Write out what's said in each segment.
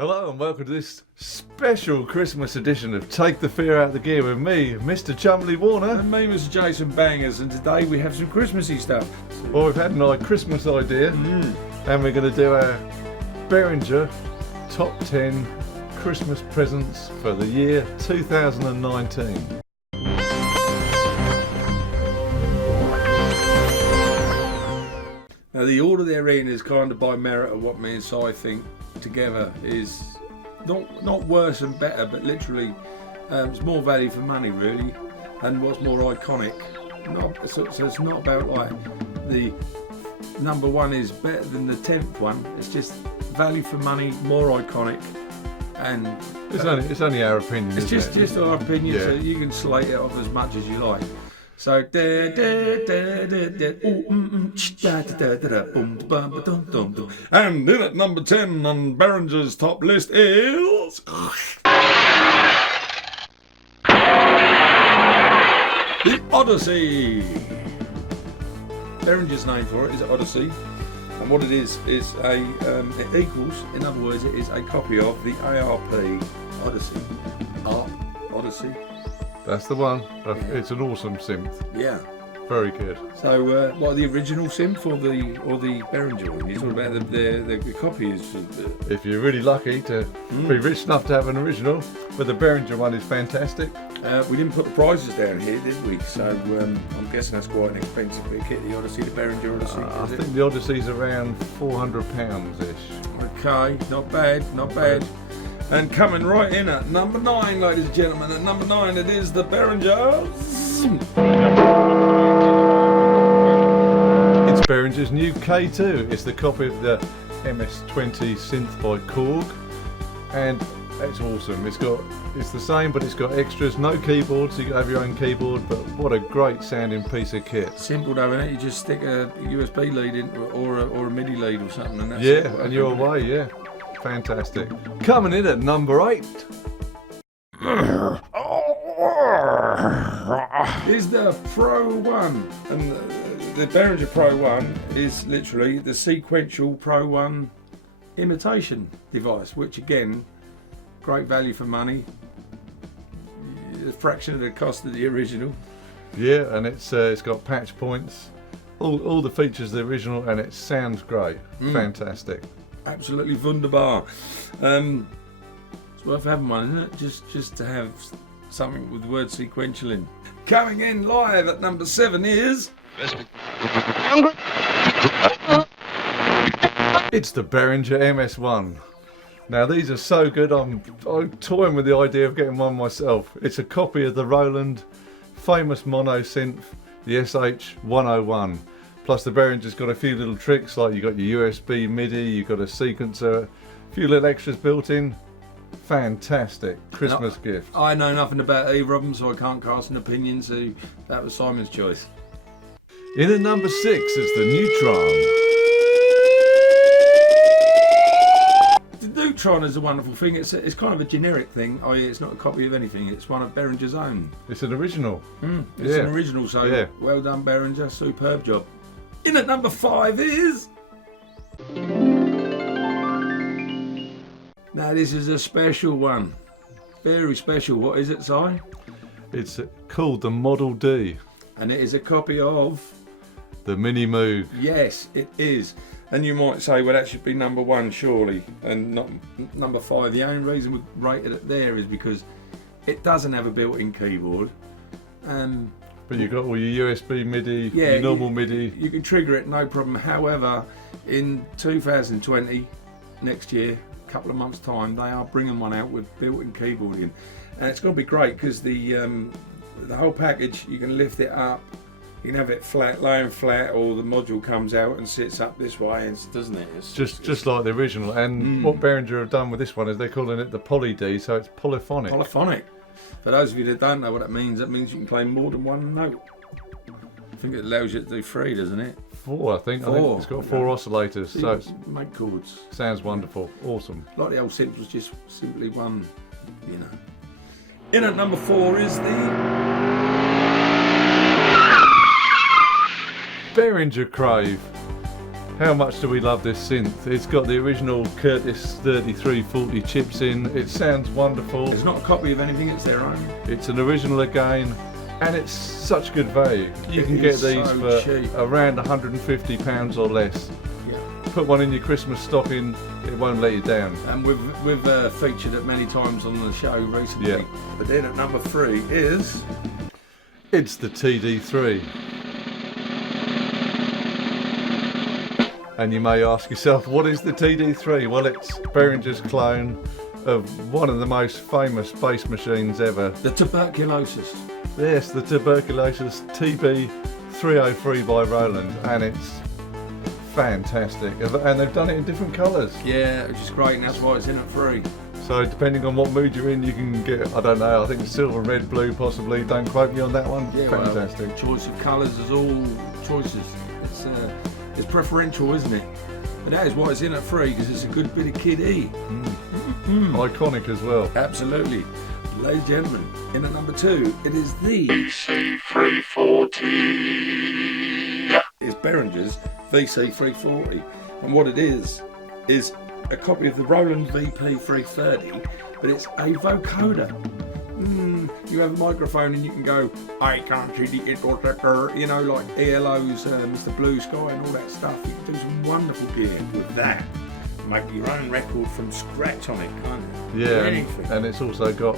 Hello and welcome to this special Christmas edition of Take the Fear Out of the Gear with me, Mr. Chumley Warner. And me, Mr. Jason Bangers, and today we have some Christmassy stuff. Well, we've had a Christmas idea and we're going to do our Behringer Top 10 Christmas presents for the year 2019. Now, the order they're in is kind of by merit of what me and Si think together is not worse and better, but literally it's more value for money, really, and what's more iconic. So it's not about like the number one is better than the 10th one. It's just value for money, more iconic, and it's only our opinion. It's just our opinion, so you can slate it off as much as you like. So and in at number 10 on Behringer's top list is the Odyssey. Behringer's name for it is Odyssey, and what it is it equals, in other words, it is a copy of the ARP Odyssey. Odyssey. That's the one. It's an awesome synth. Yeah. Very good. So, what, the original synth or the Behringer one? You're talking about the copies? If you're really lucky to be rich enough to have an original, but the Behringer one is fantastic. We didn't put the prices down here, did we? So I'm guessing that's quite an expensive kit, the Odyssey, the Behringer Odyssey. I think the Odyssey's around £400-ish. Okay, not bad, not bad. And coming right in at number 9, ladies and gentlemen, at number 9 it is the Behringer. It's Behringer's new K2. It's the copy of the MS-20 synth by Korg, and it's awesome. It's the same, but it's got extras. No keyboard, so you can have your own keyboard. But what a great sounding piece of kit. Simple though, isn't it? You just stick a USB lead in, or a MIDI lead or something, and that's and you're away. Yeah. Fantastic. Coming in at number 8 is the Pro 1, and the Behringer Pro 1 is literally the sequential Pro 1 imitation device, which again, great value for money, a fraction of the cost of the original. Yeah, and it's got patch points, all the features of the original, and it sounds great. Fantastic. Absolutely wunderbar. It's worth having one, isn't it? Just to have something with the word sequential in. Coming in live at number 7 is it's the Behringer MS1. Now these are so good. I'm toying with the idea of getting one myself. It's a copy of the Roland famous mono synth, the SH101. Plus the Behringer's got a few little tricks, like you got your USB MIDI, you got a sequencer, a few little extras built in. Fantastic Christmas gift. I know nothing about either of them, so I can't cast an opinion, so that was Simon's choice. In at number 6 is the Neutron. The Neutron is a wonderful thing. It's kind of a generic thing. It's not a copy of anything. It's one of Behringer's own. It's an original. It's an original, so well done, Behringer. Superb job. In at number 5 is... Now this is a special one. Very special. What is it, Si? It's called the Model D. And it is a copy of... the Mini Moog. Yes, it is. And you might say, well, that should be number 1, surely, and not number 5. The only reason we rated it there is because it doesn't have a built-in keyboard. But you've got all your USB MIDI, your normal MIDI. You can trigger it, no problem. However, in 2020, next year, a couple of months' time, they are bringing one out with built-in keyboard in. And it's going to be great because the whole package, you can lift it up. You can have it flat, laying flat, or the module comes out and sits up this way, doesn't it? It's just like the original. And what Behringer have done with this one is they're calling it the Poly D, so it's polyphonic. Polyphonic. For those of you that don't know what that means you can play more than one note. I think it allows you to do 3, doesn't it? 4, I think. I think it's got 4 oscillators, so it make chords. Sounds wonderful. Awesome. Like the old synth was just simply one, In at number 4 is the Behringer Crave. How much do we love this synth? It's got the original Curtis 3340 chips in. It sounds wonderful. It's not a copy of anything, it's their own. It's an original again, and it's such good value. You can get these so for cheap. around £150 or less. Yeah. Put one in your Christmas stocking, it won't let you down. And we've featured it many times on the show recently. Yeah. But then at number 3 is... It's the TD3. And you may ask yourself, what is the TD3? Well, it's Behringer's clone of one of the most famous bass machines ever. The Tuberculosis. Yes, the Tuberculosis TB303 by Roland, and it's fantastic. And they've done it in different colours. Yeah, which is great, and that's why it's in at 3. So depending on what mood you're in, you can get, I don't know, I think silver, red, blue possibly. Don't quote me on that one. Yeah, Fantastic. Well, choice of colours is all choices. It's preferential, isn't it? But that is why it's in at 3, because it's a good bit of Kid E. Iconic as well. Absolutely. Ladies and gentlemen, in at number 2, it is the VC340. It's Behringer's VC340. And what it is a copy of the Roland VP330, but it's a vocoder. You have a microphone and you can go, I can't see the interceptor, you know, like ELO's Mr. Blue Sky and all that stuff. You can do some wonderful gear with that. Make your own record from scratch on it, can't you? Yeah, Anything. and it's also got,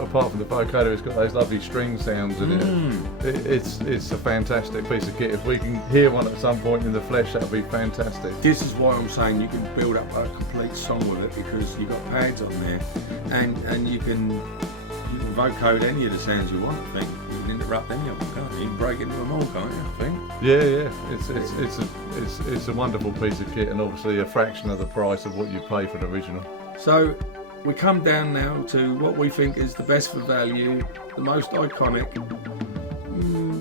apart from the vocoder, it's got those lovely string sounds in it. It's a fantastic piece of kit. If we can hear one at some point in the flesh, that would be fantastic. This is why I'm saying you can build up a complete song with it, because you've got pads on there, and you can vocode any of the sounds you want. I think you can interrupt any of them, can't you? You can break into them all, can't you? I think. Yeah. It's a wonderful piece of kit, and obviously a fraction of the price of what you pay for the original. So we come down now to what we think is the best for value, the most iconic.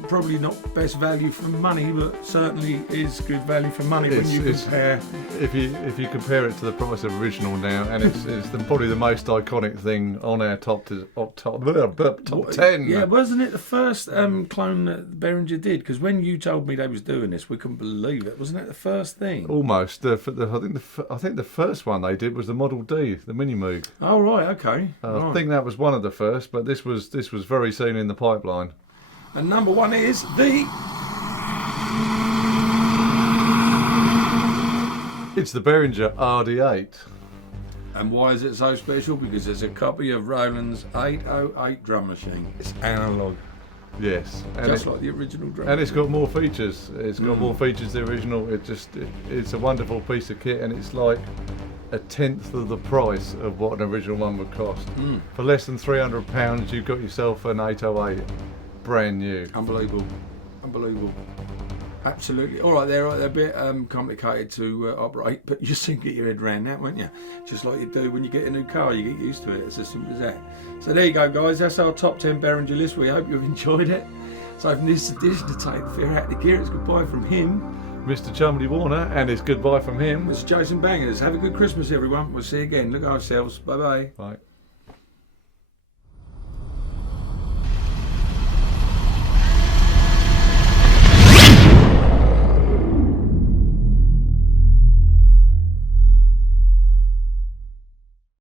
Probably not best value for money, but certainly is good value for money when you compare. If you compare it to the price of original now, and it's probably the most iconic thing on our top 10. Yeah, wasn't it the first clone that Behringer did? Because when you told me they was doing this, we couldn't believe it. Wasn't it the first thing? Almost. I think the first one they did was the Model D, the Mini Moog. Oh right, okay. I think that was one of the first, but this was very soon in the pipeline. And number 1 is the... It's the Behringer RD8. And why is it so special? Because it's a copy of Roland's 808 drum machine. It's analogue. Yes. Just like the original drum And it's machine. got more features. It's got more features than the original. It's a wonderful piece of kit, and it's like a tenth of the price of what an original one would cost. For less than £300, you've got yourself an 808. Brand new. Unbelievable. Absolutely. All right, they're a bit complicated to operate, but you soon get your head around that, won't you? Just like you do when you get a new car, you get used to it. It's as simple as that. So there you go, guys. That's our top 10 Behringer list. We hope you've enjoyed it. So from this edition to Take the Fear Out of the Gear, it's goodbye from him, Mr. Chumley Warner, and it's goodbye from him. Mr. Jason Bangers. Have a good Christmas, everyone. We'll see you again. Look at ourselves. Bye-bye. Bye.